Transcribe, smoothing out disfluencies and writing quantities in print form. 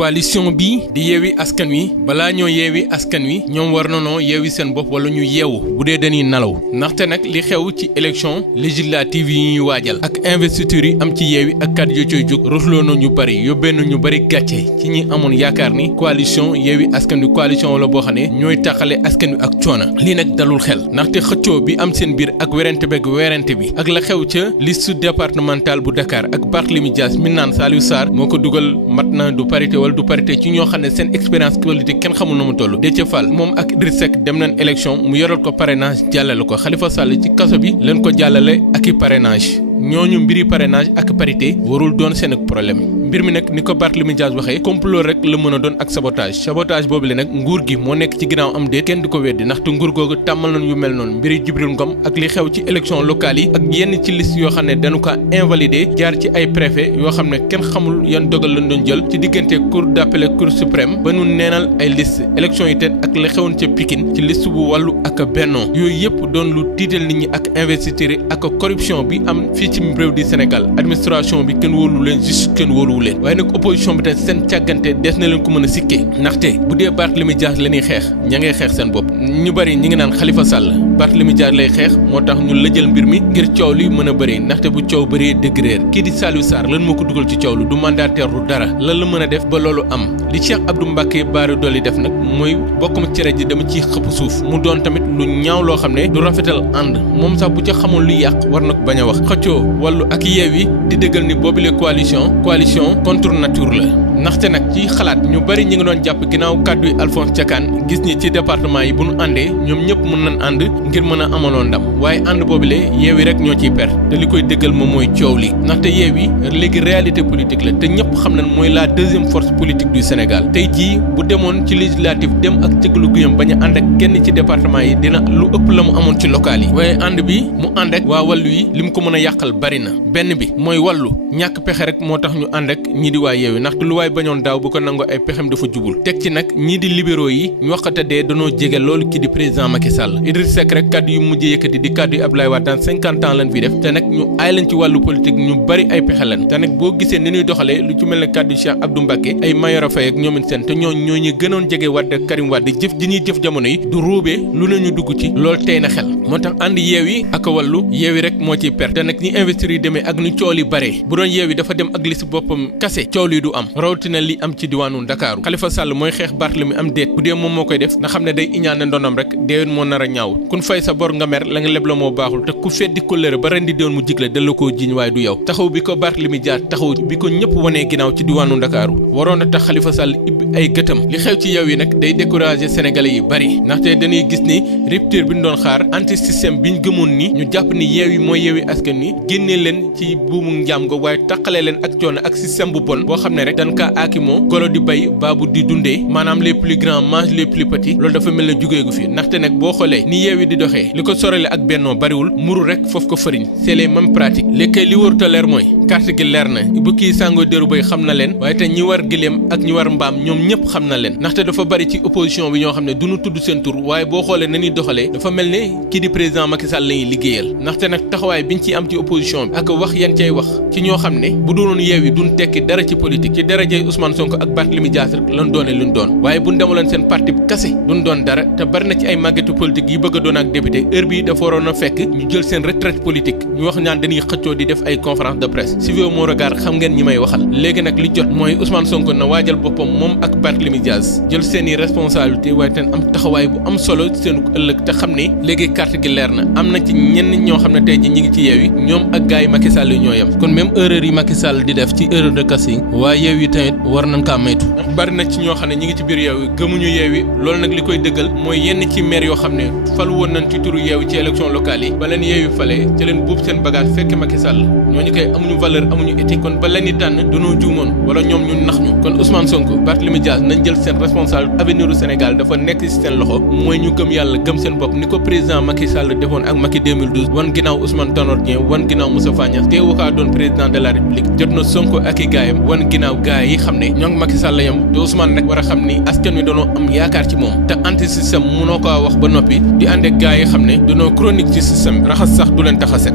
coalition bi di yeewi askan wi balaa ñoo yeewi askan wi ñoom war nanoo yeewi seen bopp wala ñu yeewu bu dee dañuy nalaw ndaxte nag li xew ci élection législative yi ñuy waajal ak investiture yi am ci yeewi ak kàddu yu cooy jóg rusloo na ñu bari yóbbee na ñu bari gàcce ci ñi amoon yaakaar ni coalition yeewi askan wi coalition wala boo xam ne ñooy tàqale askan wi ak coona lii nag dalul xel ndaxte xëccoo bi am seen biir ak werante bi ak la xew ca liste départementale bu Dakar ak Barthélémy Dias mi naan Saliou Sarr moo ko dugal mat na du parité wala du parité ci ñoo xam ne seen expérience politique kenn xamul na mu toll Déthié Fall moom ak Idriss Seck dem nañ élection mu yoral ko parrainage jàllale ko Khalifa Sall ci kaso bi leen ko jàllale ak i parrainage ñooñu mbiri parrainage ak parité warul doon seen ak problème mbir mi nag ni ko Barthélémy Dias waxee complot rek la mën a doon ak sabotage boobu le nag nguur gi moo nekk ci ginnaaw am déet kenn di ko weddi ndaxte nguur googu tàmmal nañ yu mel noonu mbiri Djibril Ngom ak li xew ci élection locale yi ak yenn ci liste yoo xam ne dañu ko invalidé jaar ci ay préfet yoo xam ne kenn xamul yan dogal lañ doon jël ci diggante cour d'appel ak cour suprême ba nu neenal ay liste élection yi tet ak la xewoon ca Pikine ci liste bu wàllu ak bennoo yooyu yëpp doon lu tiital nit ñi ak investiture ak corruption bi am fii ci réew di Sénégal administration bi kenn wóolu leen juste kenn wóoluwu leen waaye nag opposition bi te seen càggante des na leen ko mën a sikkee ndaxte bu dee Barthélémy Dias la ñuy xeex ña ngay xeex seen bopp ñu bari ñi ngi naan Khalifa Sall Barthélémy Dias lay xeex moo tax ñu lëjal mbir mi ngir coow li mën a bëree ndaxte bu coow bëree dëgg réer kii di Saliou Sarr lan moo ko dugal ci coow lu du mandataire du dara lan la mën a def ba loolu am li Cheikh Abdou Mbacké Bara Dolly def nag mooy bokkuma cere ji dama ciy xëpp suuf mu doon tamit lu ñaaw loo xam ne du rafetal ànd moom sax bu ca xamul luy yàq war na ko bañ a wax xëccoo wàllu ak yeewi di dëggal ni boobule coalition contre nature la ndaxte nag ci xalaat ñu bari ñi ngi doon jàpp ginnaaw kàddu yi Alphonse Thiakane gis ñi ci département yi bu nu àndee ñoom ñëpp mën nañ ànd ngir mën a amaloo ndam waaye ànd boobule yeewi rek ñoo ciy perte te li koy dëggal moom mooy coow li ndaxte yeewi léegi réalité politique la te ñëpp xam nañ mooy la deuxième force politique du Sénégal tey jii bu demoon ci législative dem ak cëglu guyam bañ a ànd ak kenn ci département yi dina lu ëpp la mu amoon ci local yi waaye ànd bi mu ànd ak waa wàllu yi li mu ko mën a yàqal bari na benn bi mooy wàllu ñàkk pexe rek moo tax ñu ànd ak ñii di waa yeewi ndaxte lu waay bañoon daaw bu ko nangoo ay pexem dafa jubul teg ci nag ñii di libéraux yi ñu waxate dee danoo jege loolu ki di président Macky Sall Idriss Seck rek kàddu yu mujjee yëkkati di kàddu yu Abdoulaye Wade 50 ans lañ fi def te nag ñu aay lañ ci wàllu politique ñu bari ay pexe lañ te nag boo gisee ni ñuy doxalee lu ci mel ne kàddu Cheikh Abdou Mbacké ay Mayoro Faye ak ñoomin seen te ñoo ñu gënoon jege Wade ak Karim Wade jëf ji ñuy jëf jamono yi du ruubee lu ne ñu dugg ci loolu tey na xel moo tax ànd yeewi ak wàllu yeewi rek moo ciy perte te nag ñi investir yi demee ak nu coow li bare bu doon yeewi dafa dem ak liste boppam kase coow li du am rawatina li am ci diwaanu Ndakaaru Khalifa Sall mooy xeex Barthélémy am déet bu dee moom moo koy def nga xam ne day iñaane ndonam rek déewén moo nar a ñaaw kun fay sa bor nga mer la nga leb la moo baaxul te ku feddi kóllëre ba ren di déwén mu jigle da la koo jiiñ waaye du yow taxaw bi ko Barthélémy Dias taxaw bi ko ñëpp wanee ginnaaw ci diwaanu Ndakaaru waroon a tax Khalifa Sall ibbi ay gëtam li xew ci yow yi nag day décourager sénégalais yi bari ndaxte dañuy gis ni rupture bi ñu doon xaar anti système bi ñu gëmoon ni ñu jàpp ni yeew yi mooy yeewi askan ni génnee leen ci buumu njaam go waaye taqalee leen ak coono ak système bu bon boo xam ne rek dañ kaa aakimoo golo di bay baabu di dundee maanaam les plus grands mangent les plus petits loolu dafa mel ne jugeegu fi ndaxte nag boo xoolee ni yeewi di doxee li ko sorale ak bennoo bariwul muru rek foofu ko fëriñ c'est les mêmes pratiques léegi li wërta leer mooy carte gi leer na bu kii sàngoo déru bay xam na leen waaye te ñi war giléem ak ñi war mbaam ñoom ñëpp xam na leen ndaxte dafa bari ci opposition bi ñoo xam ne duñu tudd seen tur waaye boo xoolee na ñuy doxalee dafa mel ne kii di président Macky Sall lañuy liggéeyal ndaxte nag taxawaay biñ ci am ci opposition bi ak wax yan cay wax ci ñoo xam ne bu doonoon yeewi duñ tekki dara ci politique ci darajey Ousmane Sonko ak Barthélémy Dias rek lan doone luñ doon waaye buñ demuloon seen parti kase duñ doon dara te bari na ci ay màggetu politique yi bëgg a doon ak député heure bii dafa waroon a fekk ñu jël seen retraite politique ñu wax ñaan dañuy xëccoo di def ay conférence de presse Sivio moo regard xam ngeen ñi may waxal léegi nag li jot mooy Ousmane Sonko na waajal boppam moom ak Barthélémy Dias jël seeni responsabilité waaye ten am taxawaay bu am solo ci seen ëllëg te xam ne léegi carte gi leer na am na ci ñenn ñoo xam ne tey ji ñi ngi ci yeewi ñoom ak gars yi Macky Sall yi ñoo yem kon même erreur yi Macky Sall di def ci erreur de casting waa yeewi tamit war nañ kaa maytu bari na ci ñoo xam ne ñi ngi ci biir yeewi gëmuñu yeewi loolu nag li koy dëggal mooy yenn ci maire yoo xam ne falu woon nañ ci turu yeewi ci élection locale yi ba leen yeewi fale ci leen buub seen bagage fekk Macky Sall ñooñu koy amuñu valeur amuñu éthique kon ba leen di tànn dañoo juumoon wala ñoom ñu nax ñu kon Ousmane Sonko Barthélémy Dias nañ jël seen responsable avenir u Sénégal dafa nekk ci seen loxo mooy ñu gëm yàlla gëm seen bopp ni ko président Macky Sall defoon ak Macky 2012 wan ginnaaw Ousmane Tanor Dieng wan ginnaaw Moustapha Niasse teewu kaa doon président de la République jot na Sonko ak i gaayam wan ginnaaw gaay yi xam ne ñoo ngi Macky Sall yam te Ousmane nag war a xam ni askan wi dañoo am yaakaar ci moom te anti système mënoo ko wax ba noppi di ànd ak gaay yi xam ne dañoo chronique ci système raxas sax du leen tax a set